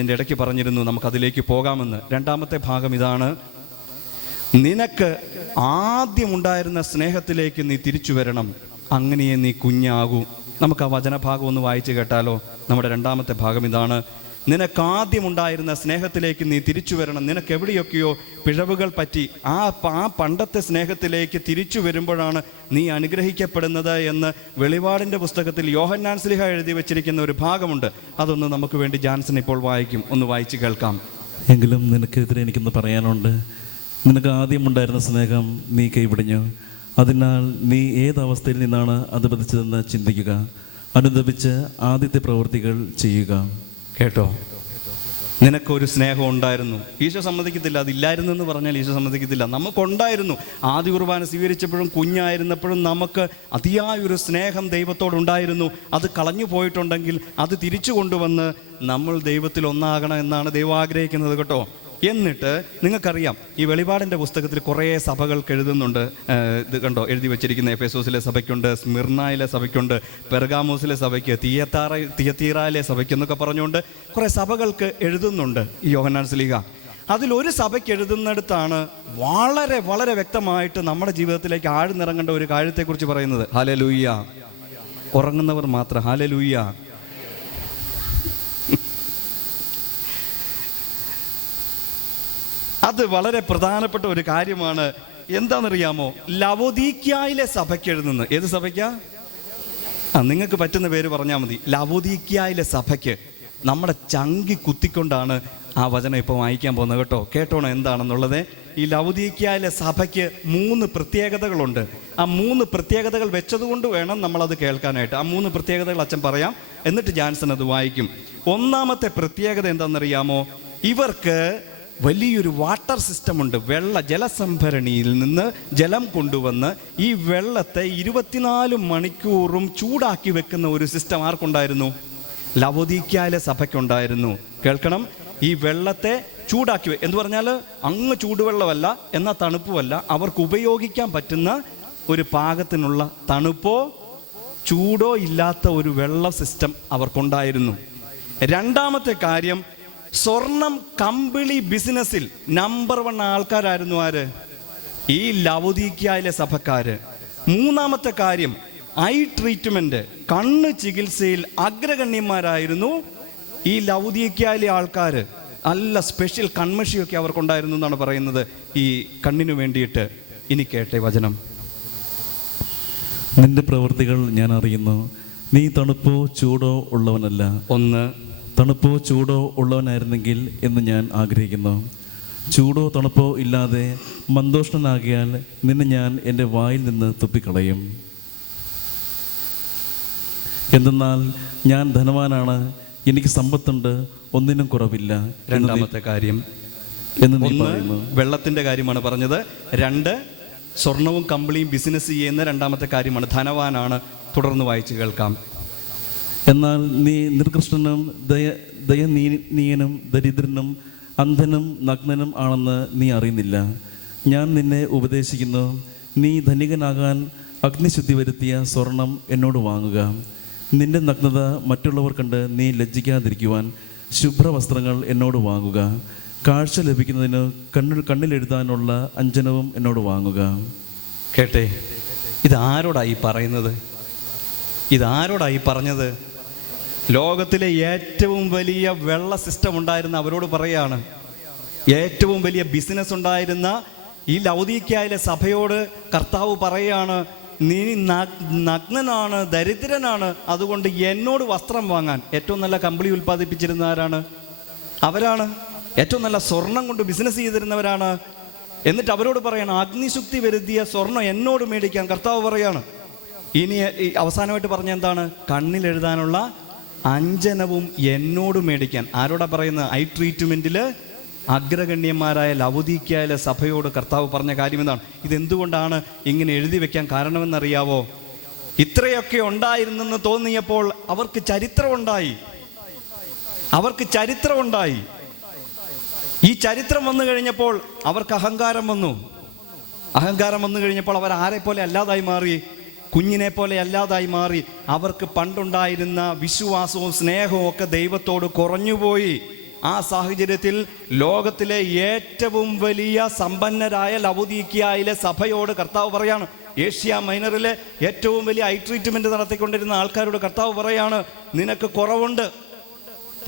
എൻ്റെ ഇടയ്ക്ക് പറഞ്ഞിരുന്നു നമുക്കതിലേക്ക് പോകാമെന്ന്. രണ്ടാമത്തെ ഭാഗം ഇതാണ്: നിനക്ക് ആദ്യമുണ്ടായിരുന്ന സ്നേഹത്തിലേക്ക് നീ തിരിച്ചു വരണം, അങ്ങനെയേ നീ കുഞ്ഞാകൂ. നമുക്ക് ആ വചനഭാഗം ഒന്ന് വായിച്ചു കേട്ടാലോ? നമ്മുടെ രണ്ടാമത്തെ ഭാഗം ഇതാണ്: നിനക്കാദ്യമുണ്ടായിരുന്ന സ്നേഹത്തിലേക്ക് നീ തിരിച്ചു വരണം. നിനക്ക് എവിടെയൊക്കെയോ പിഴവുകൾ പറ്റി ആ പണ്ടത്തെ സ്നേഹത്തിലേക്ക് തിരിച്ചു വരുമ്പോഴാണ് നീ അനുഗ്രഹിക്കപ്പെടുന്നത് എന്ന് വെളിപാടിൻ്റെ പുസ്തകത്തിൽ യോഹന്നാൻ ശ്ലീഹ എഴുതി വച്ചിരിക്കുന്ന ഒരു ഭാഗമുണ്ട്. അതൊന്ന് നമുക്ക് വേണ്ടി ജാൻസൺ ഇപ്പോൾ വായിക്കും. ഒന്ന് വായിച്ച് കേൾക്കാം. എങ്കിലും നിനക്കെതിരെ എനിക്കൊന്ന് പറയാനുണ്ട്. നിനക്ക് ആദ്യമുണ്ടായിരുന്ന സ്നേഹം നീ കൈവിടിഞ്ഞു. അതിനാൽ നീ ഏതവസ്ഥയിൽ നിന്നാണ് അധപതിച്ചതെന്ന് ചിന്തിക്കുക. അനുദപിച്ച് ആദ്യത്തെ പ്രവൃത്തികൾ ചെയ്യുക. കേട്ടോ, നിനക്കൊരു സ്നേഹം ഉണ്ടായിരുന്നു. ഈശോ സമ്മതിക്കത്തില്ല അതില്ലായിരുന്നു എന്ന് പറഞ്ഞാൽ ഈശോ സമ്മതിക്കത്തില്ല. നമുക്കുണ്ടായിരുന്നു. ആദ്യ കുർബാന സ്വീകരിച്ചപ്പോഴും കുഞ്ഞായിരുന്നപ്പോഴും നമുക്ക് അതിയായൊരു സ്നേഹം ദൈവത്തോടുണ്ടായിരുന്നു. അത് കളഞ്ഞു പോയിട്ടുണ്ടെങ്കിൽ അത് തിരിച്ചു കൊണ്ടുവന്ന് നമ്മൾ ദൈവത്തിൽ ഒന്നാകണം എന്നാണ് ദൈവം ആഗ്രഹിക്കുന്നത്. കേട്ടോ, എന്നിട്ട് നിങ്ങൾക്കറിയാം, ഈ വെളിപാടിൻ്റെ പുസ്തകത്തിൽ കുറേ സഭകൾക്ക് എഴുതുന്നുണ്ട്. ഇത് കണ്ടോ, എഴുതി വെച്ചിരിക്കുന്ന എഫെസോസിലെ സഭയ്ക്കുണ്ട്, സ്മിർനായിലെ സഭയ്ക്കുണ്ട്, പെർഗാമോസിലെ സഭയ്ക്ക്, തിയത്തീറയിലെ സഭയ്ക്ക് എന്നൊക്കെ പറഞ്ഞുകൊണ്ട് കുറേ സഭകൾക്ക് എഴുതുന്നുണ്ട് ഈ യോഹന്നാൻ ശ്ലീഹ. അതിലൊരു സഭയ്ക്ക് എഴുതുന്നിടത്താണ് വളരെ വളരെ വ്യക്തമായിട്ട് നമ്മുടെ ജീവിതത്തിലേക്ക് ആഴ്ന്നിറങ്ങേണ്ട ഒരു കാര്യത്തെക്കുറിച്ച് പറയുന്നത്. ഹല്ലേലൂയ. ഉറങ്ങുന്നവർ മാത്രം ഹല്ലേലൂയ. അത് വളരെ പ്രധാനപ്പെട്ട ഒരു കാര്യമാണ്. എന്താണെന്നറിയാമോ? ലവോദീക്യയിലെ സഭയ്ക്ക് എഴുതുന്നത്. ഏത് സഭയ്ക്കാ? നിങ്ങൾക്ക് പറ്റുന്ന പേര് പറഞ്ഞാൽ മതി. ലവോദീക്യയിലെ സഭയ്ക്ക് നമ്മുടെ ചങ്കി കുത്തിക്കൊണ്ടാണ് ആ വചനം ഇപ്പോൾ വായിക്കാൻ പോകുന്നത്. കേട്ടോണം എന്താണെന്നുള്ളത്. ഈ ലവോദീക്യയിലെ സഭയ്ക്ക് 3 പ്രത്യേകതകളുണ്ട്. ആ 3 പ്രത്യേകതകൾ വെച്ചതുകൊണ്ട് വേണം നമ്മളത് കേൾക്കാനായിട്ട്. ആ 3 പ്രത്യേകതകൾ അച്ഛൻ പറയാം, എന്നിട്ട് ജാൻസൺ അത് വായിക്കും. ഒന്നാമത്തെ പ്രത്യേകത എന്താണെന്നറിയാമോ? ഇവർക്ക് വലിയൊരു വാട്ടർ സിസ്റ്റം ഉണ്ട്. ജലസംഭരണിയിൽ നിന്ന് ജലം കൊണ്ടുവന്ന് ഈ വെള്ളത്തെ 24 മണിക്കൂറും ചൂടാക്കി വെക്കുന്ന ഒരു സിസ്റ്റം ആർക്കുണ്ടായിരുന്നു? ലവോദീക്യയിലെ സഭയ്ക്കുണ്ടായിരുന്നു. കേൾക്കണം, ഈ വെള്ളത്തെ ചൂടാക്കി എന്ന് പറഞ്ഞാൽ അങ്ങ് ചൂടുവെള്ളമല്ല, എന്നാൽ തണുപ്പുമല്ല. അവർക്ക് ഉപയോഗിക്കാൻ പറ്റുന്ന ഒരു പാകത്തിനുള്ള തണുപ്പോ ചൂടോ ഇല്ലാത്ത ഒരു വെള്ള സിസ്റ്റം അവർക്കുണ്ടായിരുന്നു. രണ്ടാമത്തെ കാര്യം, സ്വർണം കമ്പിളി ബിസിനസ്സിൽ നമ്പർ 1 ആൾക്കാരായിരുന്നു. ആര്? ഈ ലവോദീക്യയിലെ സഭക്കാര്. മൂന്നാമത്തെ കാര്യം, ഐ ട്രീറ്റ്മെന്റ്, കണ്ണ് ചികിത്സയിൽ അഗ്രഗണ്യന്മാരായിരുന്നു ഈ ലവോദീക്യയിലെ ആൾക്കാർ. നല്ല സ്പെഷ്യൽ കൺമഷിയൊക്കെ അവർക്കുണ്ടായിരുന്നു എന്നാണ് പറയുന്നത് ഈ കണ്ണിനു വേണ്ടിയിട്ട്. ഇനി കേട്ടെ വചനം: നിന്റെ പ്രവൃത്തികൾ ഞാൻ അറിയുന്നു. നീ തണുപ്പോ ചൂടോ ഉള്ളവനല്ല. തണുപ്പോ ചൂടോ ഉള്ളവനായിരുന്നെങ്കിൽ എന്ന് ഞാൻ ആഗ്രഹിക്കുന്നു. ചൂടോ തണുപ്പോ ഇല്ലാതെ മന്ദോഷ്ണനാകിയാൽ നിന്നെ ഞാൻ എൻ്റെ വായിൽ നിന്ന് തുപ്പിക്കളയും. എന്തെന്നാൽ ഞാൻ ധനവാനാണ്, എനിക്ക് സമ്പത്തുണ്ട്, ഒന്നിനും കുറവില്ല. രണ്ടാമത്തെ കാര്യം എന്ന് നീ പറയുന്നു. വെള്ളത്തിൻ്റെ കാര്യമാണ് പറഞ്ഞത്. 2, സ്വർണവും കമ്പിളിയും ബിസിനസ് ചെയ്യുന്ന രണ്ടാമത്തെ കാര്യമാണ്. ധനവാനാണ്. തുടർന്ന് വായിച്ച് കേൾക്കാം. എന്നാൽ നീ നിർകൃഷ്ടനും ദയനീയനും ദരിദ്രനും അന്ധനും നഗ്നനും ആണെന്ന് നീ അറിയുന്നില്ല. ഞാൻ നിന്നെ ഉപദേശിക്കുന്നു, നീ ധനികനാകാൻ അഗ്നിശുദ്ധി വരുത്തിയ സ്വർണം എന്നോട് വാങ്ങുക. നിന്റെ നഗ്നത മറ്റുള്ളവർ കണ്ട് നീ ലജ്ജിക്കാതിരിക്കുവാൻ ശുഭ്രവസ്ത്രങ്ങൾ എന്നോട് വാങ്ങുക. കാഴ്ച ലഭിക്കുന്നതിന് കണ്ണിലെഴുതാനുള്ള അഞ്ജനവും എന്നോട് വാങ്ങുക. കേട്ടെ, ഇതാരോടായി പറയുന്നത്? ഇതാരോടായി പറഞ്ഞത്? ലോകത്തിലെ ഏറ്റവും വലിയ വെള്ള സിസ്റ്റം ഉണ്ടായിരുന്ന അവരോട് പറയാണ്. ഏറ്റവും വലിയ ബിസിനസ് ഉണ്ടായിരുന്ന ഈ ലവോദീക്യയിലെ സഭയോട് കർത്താവ് പറയാണ്, നീ നഗ്നനാണ്, ദരിദ്രനാണ്, അതുകൊണ്ട് എന്നോട് വസ്ത്രം വാങ്ങാൻ. ഏറ്റവും നല്ല കമ്പിളി ഉൽപ്പാദിപ്പിച്ചിരുന്ന ആരാണ്? അവരാണ്. ഏറ്റവും നല്ല സ്വർണം കൊണ്ട് ബിസിനസ് ചെയ്തിരുന്നവരാണ്. എന്നിട്ട് അവരോട് പറയണം, അഗ്നിശുദ്ധി വരുത്തിയ സ്വർണം എന്നോട് മേടിക്കാൻ കർത്താവ് പറയാണ്. ഇനി അവസാനമായിട്ട് പറഞ്ഞ എന്താണ്? കണ്ണിലെഴുതാനുള്ള അഞ്ജനവും എന്നോട് മേടിക്കാൻ. ആരോടാ പറയുന്നത്? ഐ ട്രീറ്റ്മെന്റിൽ അഗ്രഗണ്യന്മാരായ ലവോദീക്യയിലെ സഭയോട് കർത്താവ് പറഞ്ഞ കാര്യം എന്താണ്? ഇതെന്തുകൊണ്ടാണ് ഇങ്ങനെ എഴുതി വെക്കാൻ കാരണമെന്നറിയാവോ? ഇത്രയൊക്കെ ഉണ്ടായിരുന്നെന്ന് തോന്നിയപ്പോൾ അവർക്ക് ചരിത്രമുണ്ടായി. ഈ ചരിത്രം വന്നു കഴിഞ്ഞപ്പോൾ അവർക്ക് അഹങ്കാരം വന്നു കഴിഞ്ഞപ്പോൾ അവർ ആരെ പോലെ അല്ലാതായി മാറി? കുഞ്ഞിനെ പോലെ അല്ലാതായി മാറി. അവർക്ക് പണ്ടുണ്ടായിരുന്ന വിശ്വാസവും സ്നേഹവും ഒക്കെ ദൈവത്തോട് കുറഞ്ഞുപോയി. ആ സാഹചര്യത്തിൽ ലോകത്തിലെ ഏറ്റവും വലിയ സമ്പന്നരായ ലവോദിക്കയിലെ സഭയോട് കർത്താവ് പറയാണ്, ഏഷ്യ മൈനറിലെ ഏറ്റവും വലിയ ഐ ട്രീറ്റ്മെന്റ് നടത്തിക്കൊണ്ടിരുന്ന ആൾക്കാരോട് കർത്താവ് പറയാണ്, നിനക്ക് കുറവുണ്ട്,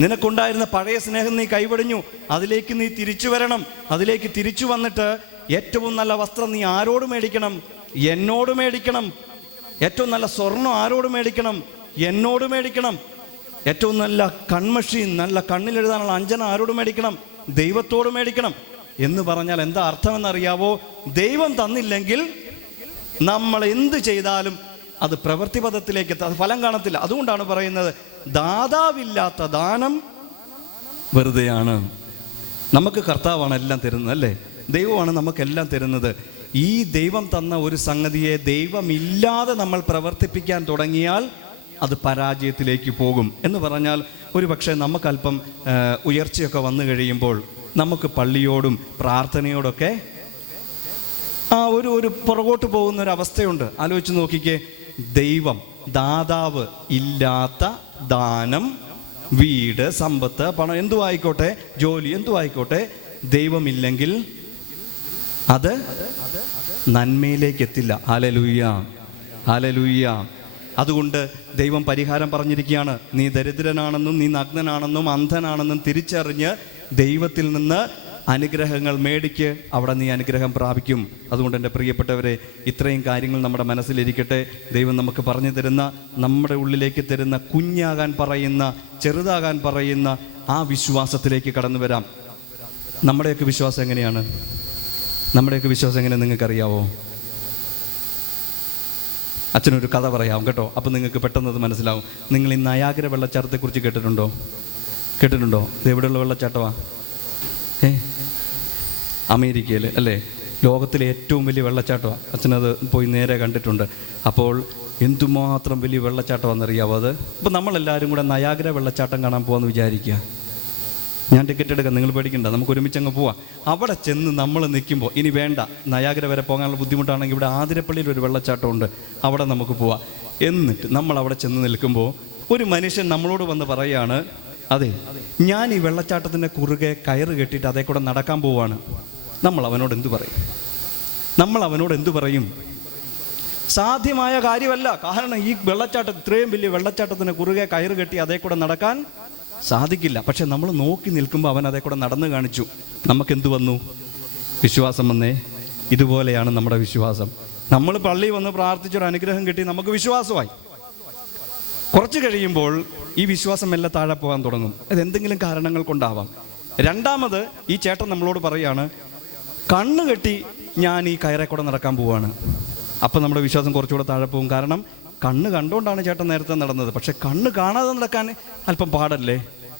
നിനക്കുണ്ടായിരുന്ന പഴയ സ്നേഹം നീ കൈവടിഞ്ഞു, അതിലേക്ക് നീ തിരിച്ചു വരണം. അതിലേക്ക് തിരിച്ചു വന്നിട്ട് ഏറ്റവും നല്ല വസ്ത്രം നീ ആരോട് മേടിക്കണം? എന്നോട് മേടിക്കണം. ഏറ്റവും നല്ല സ്വർണം ആരോട് മേടിക്കണം? എന്നോട് മേടിക്കണം. ഏറ്റവും നല്ല കൺമഷി, നല്ല കണ്ണിലെഴുതാനുള്ള അഞ്ജന ആരോട് മേടിക്കണം? ദൈവത്തോട് മേടിക്കണം. എന്ന് പറഞ്ഞാൽ എന്താ അർത്ഥമെന്നറിയാവോ? ദൈവം തന്നില്ലെങ്കിൽ നമ്മൾ എന്ത് ചെയ്താലും അത് പ്രവൃത്തിപഥത്തിലേക്ക് അത് ഫലം കാണത്തില്ല. അതുകൊണ്ടാണ് പറയുന്നത്, ദാതാവില്ലാത്ത ദാനം വെറുതെയാണ്. നമുക്ക് കർത്താവാണ് എല്ലാം തരുന്നത്, അല്ലേ? ദൈവമാണ് നമുക്കെല്ലാം തരുന്നത്. ഈ ദൈവം തന്ന ഒരു സംഗതിയെ ദൈവമില്ലാതെ നമ്മൾ പ്രവർത്തിപ്പിക്കാൻ തുടങ്ങിയാൽ അത് പരാജയത്തിലേക്ക് പോകും. എന്ന് പറഞ്ഞാൽ ഒരു പക്ഷേ നമുക്കല്പം ഉയർച്ചയൊക്കെ വന്നു കഴിയുമ്പോൾ നമുക്ക് പള്ളിയോടും പ്രാർത്ഥനയോടൊക്കെ ഒരു പുറകോട്ട് പോകുന്ന ഒരു അവസ്ഥയുണ്ട്. ആലോചിച്ച് നോക്കിക്കേ, ദൈവം ദാതാവ് ഇല്ലാത്ത ദാനം, വീട്, സമ്പത്ത്, പണം, എന്തു ആയിക്കോട്ടെ, ജോലി എന്തു ആയിക്കോട്ടെ, ദൈവമില്ലെങ്കിൽ അത് നന്മയിലേക്ക് എത്തില്ല. Hallelujah, hallelujah. അതുകൊണ്ട് ദൈവം പരിഹാരം പറഞ്ഞിരിക്കുകയാണ്. നീ ദരിദ്രനാണെന്നും നീ നഗ്നനാണെന്നും അന്ധനാണെന്നും തിരിച്ചറിഞ്ഞ് ദൈവത്തിൽ നിന്ന് അനുഗ്രഹങ്ങൾ മേടിക്ക്, അവിടെ നീ അനുഗ്രഹം പ്രാപിക്കും. അതുകൊണ്ട് എൻ്റെ പ്രിയപ്പെട്ടവരെ, ഇത്രയും കാര്യങ്ങൾ നമ്മുടെ മനസ്സിലിരിക്കട്ടെ. ദൈവം നമുക്ക് പറഞ്ഞു തരുന്ന, നമ്മുടെ ഉള്ളിലേക്ക് തരുന്ന, കുഞ്ഞാകാൻ പറയുന്ന, ചെറുതാകാൻ പറയുന്ന ആ വിശ്വാസത്തിലേക്ക് കടന്നു വരാം. നമ്മുടെയൊക്കെ വിശ്വാസം എങ്ങനെയാണ്? നമ്മുടെയൊക്കെ വിശ്വാസം എങ്ങനെ നിങ്ങൾക്കറിയാവോ? അച്ഛനൊരു കഥ പറയാം കേട്ടോ, അപ്പം നിങ്ങൾക്ക് പെട്ടെന്ന് അത് മനസ്സിലാവും. നിങ്ങൾ ഈ നയാഗ്ര വെള്ളച്ചാട്ടത്തെക്കുറിച്ച് കേട്ടിട്ടുണ്ടോ? കേട്ടിട്ടുണ്ടോ? ഇത് എവിടെയുള്ള വെള്ളച്ചാട്ടമാണ്? അമേരിക്കയിൽ, അല്ലേ? ലോകത്തിലെ ഏറ്റവും വലിയ വെള്ളച്ചാട്ടമാണ്. അച്ഛനത് പോയി നേരെ കണ്ടിട്ടുണ്ട്. അപ്പോൾ എന്തുമാത്രം വലിയ വെള്ളച്ചാട്ടമാണെന്നറിയാവോ അത്? ഇപ്പം നമ്മളെല്ലാവരും കൂടെ നയാഗ്ര വെള്ളച്ചാട്ടം കാണാൻ പോകാമെന്ന് വിചാരിക്കുക. ഞാൻ ടിക്കറ്റ് എടുക്കാം, നിങ്ങൾ പേടിക്കണ്ട, നമുക്ക് ഒരുമിച്ച് അങ്ങ് പോവാം. അവിടെ ചെന്ന് നമ്മൾ നിൽക്കുമ്പോൾ, ഇനി വേണ്ട, നയാഗ്ര വരെ പോകാനുള്ള ബുദ്ധിമുട്ടാണെങ്കിൽ ഇവിടെ ആതിരപ്പള്ളിയിൽ ഒരു വെള്ളച്ചാട്ടമുണ്ട്, അവിടെ നമുക്ക് പോവാം. എന്നിട്ട് നമ്മൾ അവിടെ ചെന്ന് നിൽക്കുമ്പോൾ ഒരു മനുഷ്യൻ നമ്മളോട് വന്ന് പറയുകയാണ്, അതെ, ഞാൻ ഈ വെള്ളച്ചാട്ടത്തിൻ്റെ കുറുകെ കയറ് കെട്ടിയിട്ട് അതേ കൂടെ നടക്കാൻ പോവാണ്. നമ്മൾ അവനോട് എന്തു പറയും? നമ്മൾ അവനോട് എന്തു പറയും? സാധ്യമായ കാര്യമല്ല. കാരണം ഈ വെള്ളച്ചാട്ടം, ഇത്രയും വലിയ വെള്ളച്ചാട്ടത്തിന് കുറുകെ കയറ് കെട്ടി അതേ കൂടെ നടക്കാൻ സാധിക്കില്ല. പക്ഷെ നമ്മൾ നോക്കി നിൽക്കുമ്പോൾ അവൻ അതേ കൂടെ നടന്നു കാണിച്ചു. നമുക്കെന്തു വന്നു? വിശ്വാസം വന്നേ. ഇതുപോലെയാണ് നമ്മുടെ വിശ്വാസം. നമ്മൾ പള്ളിയിൽ വന്ന് പ്രാർത്ഥിച്ചൊരു അനുഗ്രഹം കിട്ടി, നമുക്ക് വിശ്വാസമായി. കുറച്ച് കഴിയുമ്പോൾ ഈ വിശ്വാസം എല്ലാം താഴെ പോകാൻ തുടങ്ങും. അത് എന്തെങ്കിലും കാരണങ്ങൾ കൊണ്ടാവാം. രണ്ടാമത് ഈ ചേട്ടൻ നമ്മളോട് പറയാണ്, കണ്ണ് കെട്ടി ഞാൻ ഈ കയറെ കൂടെ നടക്കാൻ പോവാണ്. അപ്പം നമ്മുടെ വിശ്വാസം കുറച്ചുകൂടെ താഴെ പോകും. കാരണം കണ്ണ് കണ്ടുകൊണ്ടാണ് ചേട്ടൻ നേരത്തെ നടന്നത്. പക്ഷെ കണ്ണ് കാണാതെ നടക്കാൻ അല്പം പാടല്ലേ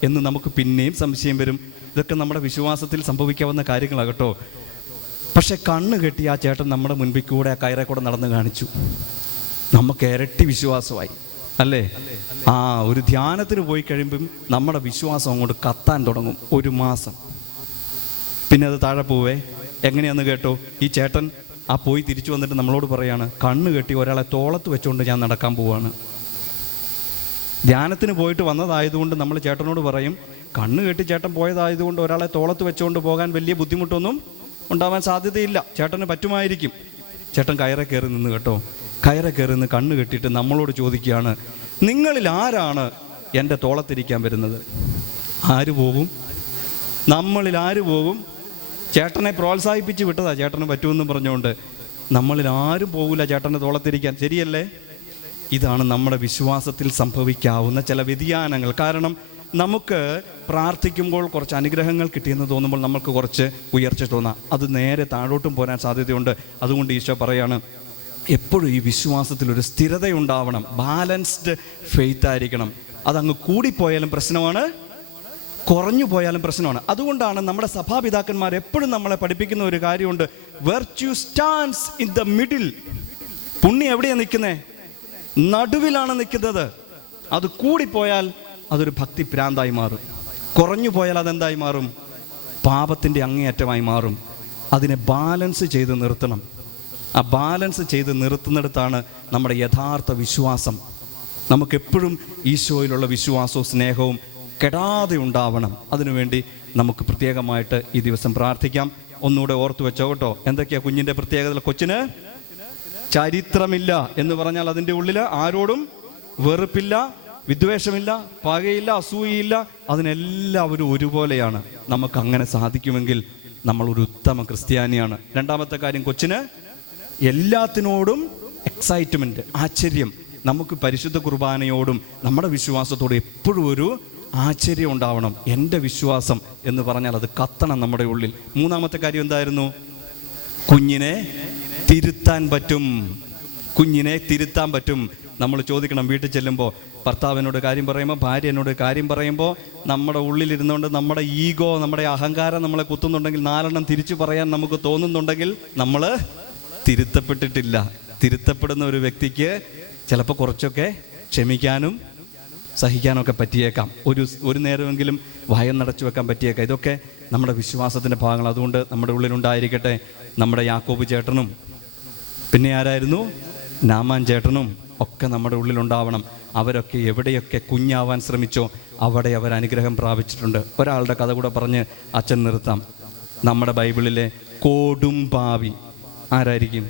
എന്ന് നമുക്ക് പിന്നെയും സംശയം വരും. ഇതൊക്കെ നമ്മുടെ വിശ്വാസത്തിൽ സംഭവിക്കാവുന്ന കാര്യങ്ങളാകട്ടോ. പക്ഷെ കണ്ണ് കെട്ടി ആ ചേട്ടൻ നമ്മുടെ മുൻപിൽ കൂടെ ആ കയറെ കൂടെ നടന്ന് കാണിച്ചു. നമുക്ക് ഇരട്ടി വിശ്വാസമായി, അല്ലേ? ഒരു ധ്യാനത്തിന് പോയി കഴിയുമ്പം നമ്മുടെ വിശ്വാസം അങ്ങോട്ട് കത്താൻ തുടങ്ങും. ഒരു മാസം പിന്നെ അത് താഴെ പോവേ. എങ്ങനെയാന്ന് കേട്ടോ? ഈ ചേട്ടൻ പോയി തിരിച്ചു വന്നിട്ട് നമ്മളോട് പറയാണ്, കണ്ണ് കെട്ടി ഒരാളെ തോളത്ത് വെച്ചുകൊണ്ട് ഞാൻ നടക്കാൻ പോവാണ്. ധ്യാനത്തിന് പോയിട്ട് വന്നതായതുകൊണ്ട് നമ്മൾ ചേട്ടനോട് പറയും, കണ്ണ് കെട്ടി ചേട്ടൻ പോയതായതുകൊണ്ട് ഒരാളെ തോളത്ത് വെച്ചുകൊണ്ട് പോകാൻ വലിയ ബുദ്ധിമുട്ടൊന്നും ഉണ്ടാവാൻ സാധ്യതയില്ല, ചേട്ടന് പറ്റുമായിരിക്കും. ചേട്ടൻ കയറെ കയറി നിന്ന് കേട്ടോ. കയറെ കയറി നിന്ന് കണ്ണ് കെട്ടിയിട്ട് നമ്മളോട് ചോദിക്കുകയാണ്, നിങ്ങളിൽ ആരാണ് എൻ്റെ തോളത്തിരിക്കാൻ വരുന്നത്? ആര് പോകും? നമ്മളിൽ ആര് പോകും? ചേട്ടനെ പ്രോത്സാഹിപ്പിച്ച് വിട്ടതാ, ചേട്ടന് പറ്റുമെന്ന് പറഞ്ഞുകൊണ്ട്. നമ്മളിൽ ആരും പോകില്ല ചേട്ടൻ്റെ തോളത്തിരിക്കാൻ. ശരിയല്ലേ? ഇതാണ് നമ്മുടെ വിശ്വാസത്തിൽ സംഭവിക്കാവുന്ന ചില വ്യതിയാനങ്ങൾ. കാരണം നമുക്ക് പ്രാർത്ഥിക്കുമ്പോൾ കുറച്ച് അനുഗ്രഹങ്ങൾ കിട്ടിയെന്ന് തോന്നുമ്പോൾ നമുക്ക് കുറച്ച് ഉയർച്ച തോന്നാം. അത് നേരെ താഴോട്ടും പോരാൻ സാധ്യതയുണ്ട്. അതുകൊണ്ട് ഈശോ പറയാണ്, എപ്പോഴും ഈ വിശ്വാസത്തിലൊരു സ്ഥിരതയുണ്ടാവണം. ബാലൻസ്ഡ് ഫെയ്ത്ത് ആയിരിക്കണം. അതങ്ങ് കൂടിപ്പോയാലും പ്രശ്നമാണ്, കുറഞ്ഞു പോയാലും പ്രശ്നമാണ്. അതുകൊണ്ടാണ് നമ്മുടെ സഭാപിതാക്കന്മാർ എപ്പോഴും നമ്മളെ പഠിപ്പിക്കുന്ന ഒരു കാര്യമുണ്ട്, virtue stands in the middle. പുണ്യം എവിടെയാണ് നിൽക്കുന്നത്? നടുവിലാണ് നിൽക്കുന്നത്. അത് കൂടിപ്പോയാൽ അതൊരു ഭക്തി ഭ്രാന്തായി മാറും. കുറഞ്ഞു പോയാൽ അതെന്തായി മാറും? പാപത്തിൻ്റെ അങ്ങേയറ്റമായി മാറും. അതിനെ ബാലൻസ് ചെയ്ത് നിർത്തണം. ആ ബാലൻസ് ചെയ്ത് നിർത്തുന്നിടത്താണ് നമ്മുടെ യഥാർത്ഥ വിശ്വാസം. നമുക്കെപ്പോഴും ഈശോയിലുള്ള വിശ്വാസവും സ്നേഹവും കെടാതെ ഉണ്ടാവണം. അതിനുവേണ്ടി നമുക്ക് പ്രത്യേകമായിട്ട് ഈ ദിവസം പ്രാർത്ഥിക്കാം. ഒന്നുകൂടെ ഓർത്തു വെച്ചോ കേട്ടോ. എന്തൊക്കെയാ കുഞ്ഞിൻ്റെ പ്രത്യേകത? കൊച്ചിന് ചരിത്രമില്ല എന്ന് പറഞ്ഞാൽ അതിൻ്റെ ഉള്ളിൽ ആരോടും വെറുപ്പില്ല, വിദ്വേഷമില്ല, പകയില്ല, അസൂയയില്ല. അതിനെല്ലാവരും ഒരുപോലെയാണ്. നമുക്ക് അങ്ങനെ സാധിക്കുമെങ്കിൽ നമ്മളൊരു ഉത്തമ ക്രിസ്ത്യാനിയാണ്. രണ്ടാമത്തെ കാര്യം, കൊച്ചിന് എല്ലാത്തിനോടും എക്സൈറ്റ്മെൻറ്റ്, ആശ്ചര്യം. നമുക്ക് പരിശുദ്ധ കുർബാനയോടും നമ്മുടെ വിശ്വാസത്തോടും എപ്പോഴും ഒരു ആശ്ചര്യം ഉണ്ടാവണം. എൻ്റെ വിശ്വാസം എന്ന് പറഞ്ഞാൽ അത് കത്തണം നമ്മുടെ ഉള്ളിൽ. മൂന്നാമത്തെ കാര്യം എന്തായിരുന്നു? കുഞ്ഞിനെ തിരുത്താൻ പറ്റും. കുഞ്ഞിനെ തിരുത്താൻ പറ്റും. നമ്മൾ ചോദിക്കണം, വീട്ടിൽ ചെല്ലുമ്പോൾ ഭർത്താവിനോട് കാര്യം പറയുമ്പോൾ, ഭാര്യ എന്നോട് കാര്യം പറയുമ്പോൾ, നമ്മുടെ ഉള്ളിലിരുന്നുകൊണ്ട് നമ്മുടെ ഈഗോ, നമ്മുടെ അഹങ്കാരം നമ്മളെ കുത്തുന്നുണ്ടെങ്കിൽ 4 തിരിച്ചു പറയാൻ നമുക്ക് തോന്നുന്നുണ്ടെങ്കിൽ നമ്മൾ തിരുത്തപ്പെട്ടിട്ടില്ല. തിരുത്തപ്പെടുന്ന ഒരു വ്യക്തിക്ക് ചിലപ്പോൾ കുറച്ചൊക്കെ ക്ഷമിക്കാനും സഹിക്കാനൊക്കെ പറ്റിയേക്കാം. ഒരു നേരമെങ്കിലും ഭയം നടച്ചു വെക്കാൻ പറ്റിയേക്കാം. ഇതൊക്കെ നമ്മുടെ വിശ്വാസത്തിൻ്റെ ഭാഗങ്ങൾ. അതുകൊണ്ട് നമ്മുടെ ഉള്ളിലുണ്ടായിരിക്കട്ടെ. നമ്മുടെ യാക്കോബ് ചേട്ടനും പിന്നെ ആരായിരുന്നു, നാമാൻ ചേട്ടനും ഒക്കെ നമ്മുടെ ഉള്ളിലുണ്ടാവണം. അവരൊക്കെ എവിടെയൊക്കെ കുഞ്ഞാവാൻ ശ്രമിച്ചോ അവിടെ അവർ അനുഗ്രഹം പ്രാപിച്ചിട്ടുണ്ട്. ഒരാളുടെ കഥ കൂടെ പറഞ്ഞ് അച്ഛൻ നിർത്താം. നമ്മുടെ ബൈബിളിലെ കൊടുംപാവി ആരായിരിക്കും?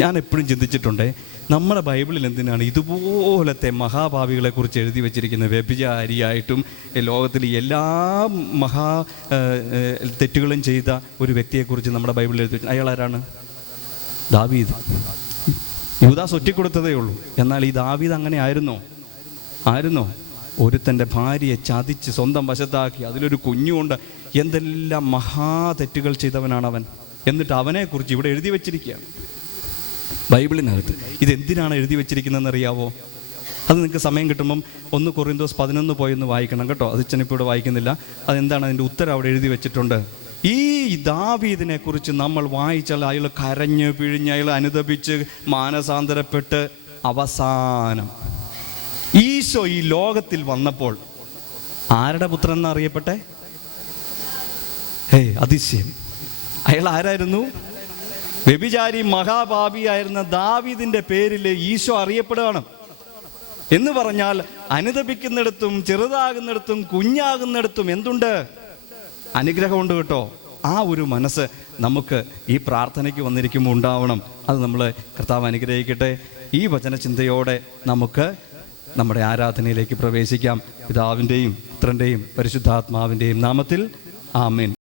ഞാൻ എപ്പോഴും ചിന്തിച്ചിട്ടുണ്ട്, നമ്മുടെ ബൈബിളിൽ എന്തിനാണ് ഇതുപോലത്തെ മഹാഭാവികളെ കുറിച്ച് എഴുതി വെച്ചിരിക്കുന്നത്? വ്യഭിചാരിയായിട്ടും ലോകത്തിൽ എല്ലാ തെറ്റുകളും ചെയ്ത ഒരു വ്യക്തിയെക്കുറിച്ച് നമ്മുടെ ബൈബിളിൽ എഴുതി വെച്ചു. അയാൾ ആരാണ്? ദാവീദ്. യൂദാസ് ഒറ്റിക്കൊടുത്തതേ ഉള്ളൂ. എന്നാൽ ഈ ദാവീദ് അങ്ങനെ ആയിരുന്നോ? ഒരുത്തൻ്റെ ഭാര്യയെ ചതിച്ച് സ്വന്തം വശത്താക്കി അതിലൊരു കുഞ്ഞുകൊണ്ട് എന്തെല്ലാം മഹാതെറ്റുകൾ ചെയ്തവനാണ് അവൻ. എന്നിട്ട് അവനെക്കുറിച്ച് ഇവിടെ എഴുതി വെച്ചിരിക്കുകയാണ് ബൈബിളിനകത്ത്. ഇതെന്തിനാണ് എഴുതി വെച്ചിരിക്കുന്നതെന്ന് അറിയാവോ? അത് നിങ്ങൾക്ക് സമയം കിട്ടുമ്പം 1 കൊറിന്തോസ് 11 പോയൊന്ന് വായിക്കണം കേട്ടോ. അത് ചെന്നിപ്പോൾ ഇവിടെ വായിക്കുന്നില്ല. അതെന്താണ് അതിൻ്റെ ഉത്തരം അവിടെ എഴുതി വെച്ചിട്ടുണ്ട്. ഈ ദാവീദിനെ കുറിച്ച് നമ്മൾ വായിച്ചാൽ അയാൾ കരഞ്ഞ് പിഴിഞ്ഞ്, അയാൾ അനുതപിച്ച് മാനസാന്തരപ്പെട്ട് അവസാനം ഈശോ ഈ ലോകത്തിൽ വന്നപ്പോൾ ആരുടെ പുത്രൻ എന്നറിയപ്പെട്ടെ? അതിശയം. അയാൾ ആരായിരുന്നു? വ്യഭിചാരി മഹാപാപിയായിരുന്ന ദാവീദിന്റെ പേരിൽ ഈശോ അറിയപ്പെടുകയാണ്. എന്ന് പറഞ്ഞാൽ അനുതപിക്കുന്നിടത്തും ചെറുതാകുന്നിടത്തും കുഞ്ഞാകുന്നിടത്തും എന്തുണ്ട്? അനുഗ്രഹമുണ്ട് കേട്ടോ. ആ ഒരു മനസ്സ് നമുക്ക് ഈ പ്രാർത്ഥനയ്ക്ക് വന്നിരിക്കുമ്പോൾ ഉണ്ടാവണം. അത് നമ്മൾ കർത്താവ് അനുഗ്രഹിക്കട്ടെ. ഈ വചനചിന്തയോടെ നമുക്ക് നമ്മുടെ ആരാധനയിലേക്ക് പ്രവേശിക്കാം. പിതാവിൻ്റെയും പുത്രൻ്റെയും പരിശുദ്ധാത്മാവിൻ്റെയും നാമത്തിൽ ആമേൻ.